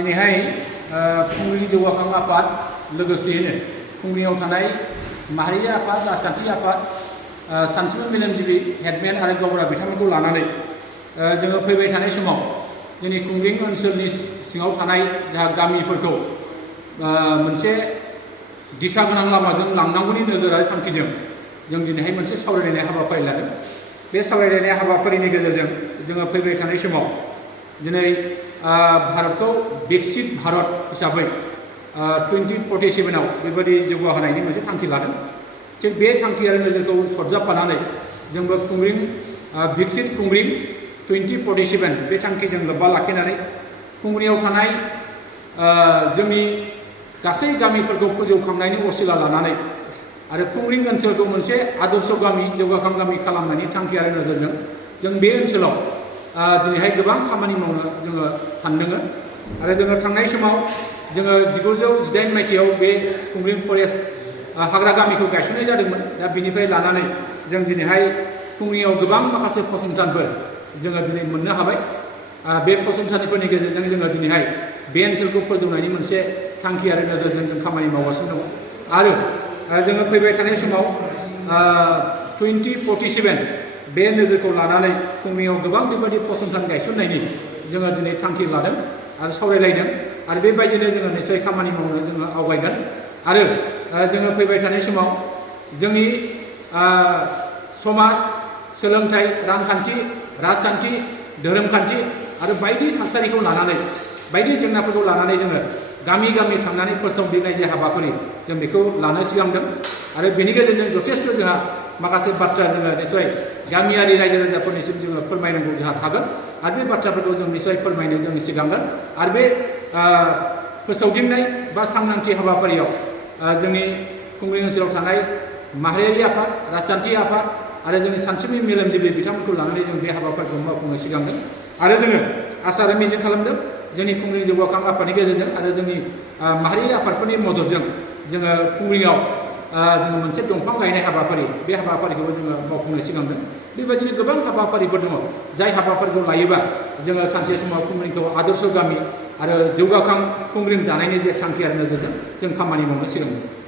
दिनैहाय खुंग्रिं जौगाखां आफाद लोगोसेयैनो खुंग्रिंआव थानाय माहारियारि आफाद राजखान्थि आफाद सानसुमै मेलेमजिबि हेडमेन आरो गावबुरा बिथांमोनखौ लानानै जोङो फैबाय थानाय समाव जोंनि खुंग्रिं ओनसोलनि सिङाव थानाय जा गामिफोरखौ मोनसे दिशा गोनां लामाजों लांनांगौनि नोजोर आरो थांखिजों जों दिनैहाय मोनसे सावरायलायनाय हाबाफारि लादों। बे सावरायलायनाय हाबाफारिनि गेजेरजों जोङो फैबाय थानाय समाव दिनै भारतखौ विकसित भारत हिसाबै 2047आव बेबायदि जौगाहोनायनि मोनसे थांखि लादों। थिग बे थांखि आरो नोजोरखौ सरजाबफानानै जोंबो खुंग्रिं विकसित खुंग्रिं 2047 बे थांखिजों लोब्बा लाखिनानै खुंग्रिंआव थानाय जोंनि गासै गामिफोरखौ फोजौखांनायनि असिला लानानै आरो खुंग्रिं ओनसोलखौ मोनसे आदर्श गामि जौगाखां गामि खालामनायनि थांखि आरो नोजोरजों जों बे ओनसोलाव दिनैहाय गोबां खामानि मावनो जोङो सानदों। आरो जोङो थांनाय समाव जोङो 1918 मायथाइयाव बे खुंग्रिं फरेस्ट हाग्रा गामिखौ गायसननाय जादोंमोन। दा बिनिफ्राय लानानै जों दिनैहाय खुंग्रिंआव गोबां माखासे फसंथानफोर जोङो दिनै मोननो हाबाय। बे फसंथानफोरनि गेजेरजों जोङो दिनैहाय बे ओनसोलखौ फोजौनायनि मोनसे थांखि आरो नोजोरजों जों खामानि मावगासिनो दङ। आरो जोङो फैबाय थानाय समाव 2047 बे नोजोरखौ लानानै खुंग्रिंआव गोबां बेबायदि फसंथान गायसननायनि जोङो दिनै थांखि लादों आरो सावरायलायदों। आरो बेबायदिनो जोङो निस्सय खामानि मावनो जोङो आवगायगोन। आरो जोङो फैबाय थानाय समाव जोंनि समाज सोलोंथाइ रांखान्थि राजखान्थि धोरोमखान्थि आरो बायदि थासारिखौ लानानै बायदि जेंनाफोरखौ लानानै जोङो गामि गामि थांनानै फोसावदिंनाय जे हाबाफारि जों बेखौ लानो सिगांदों। आरो बेनि गेजेरजों जथेस्थ' जोंहा माखासे बाथ्रा जोङो निस्सय गामियारि रायजो राजाफोरनिसिम जोङो फोरमायनांगौ जोंहा थागोन। आरो बे बाथ्राफोरखौ जों निस्सय फोरमायनो जों सिगांगोन। आरो बे फोसावदिंनाय बा सांग्रांथि हाबाफारियाव जोंनि खुंग्रिं ओनसोलाव थानाय माहारियारि आफाद राजखान्थि आफाद आरो जोंनि सानसुमै मेलेमजिबि बिथांमोनखौ लानानै जों बे हाबाफारिखौ मावफुंनो सिगांदों। आरो जोङो आसा आरो मिजिं खालामदों जोंनि खुंग्रिं जौगाखां आफादनि गेजेरजों आरो जोंनि माहारियारि आफादफोरनि मददजों जोङो खुंग्रिंआव जोङो मोनसे दंफां गायनाय हाबाफारि बे हाबाफारिखौबो जोङो मावफुंनो सिगांदों। बेबायदिनो गोबां हाबाफारिफोर दङ जाय हाबाफारिखौ लायोबा जोङो सानसे समाव खुंग्रिंखौ आदर्श गामि आरो जौगाखां खुंग्रिं दानायनि जे थांखि आरो नोजोरजों जों खामानि मावनो सिगांदों।